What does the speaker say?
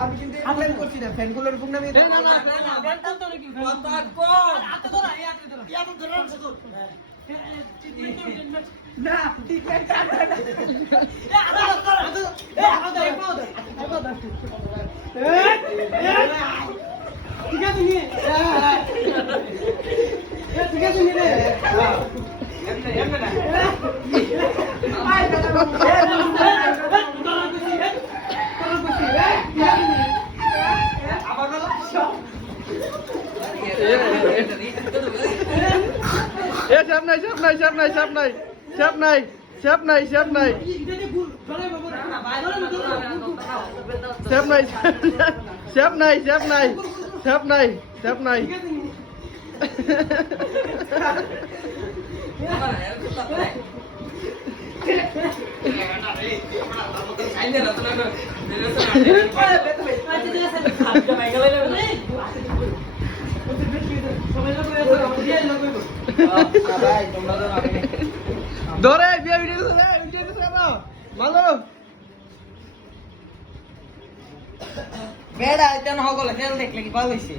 আমি কিন্তু প্ল্যান করছি না ফ্যানগুলোর বুক নামিয়ে না না না ফ্যান টান তো নাকি কন্টাক্ট কর হাতে ধরা এই হাতে ধরা ইয়া তো ধরা আছে তো না ঠিক আছে ঠিক আছে নিয়ে ঠিক আছে নিয়ে রে এমনে না ধরে বিয়ে ভিডিও ভালো বেড়া এটা না হগলে খেল দেখলে কি ভালো হইছে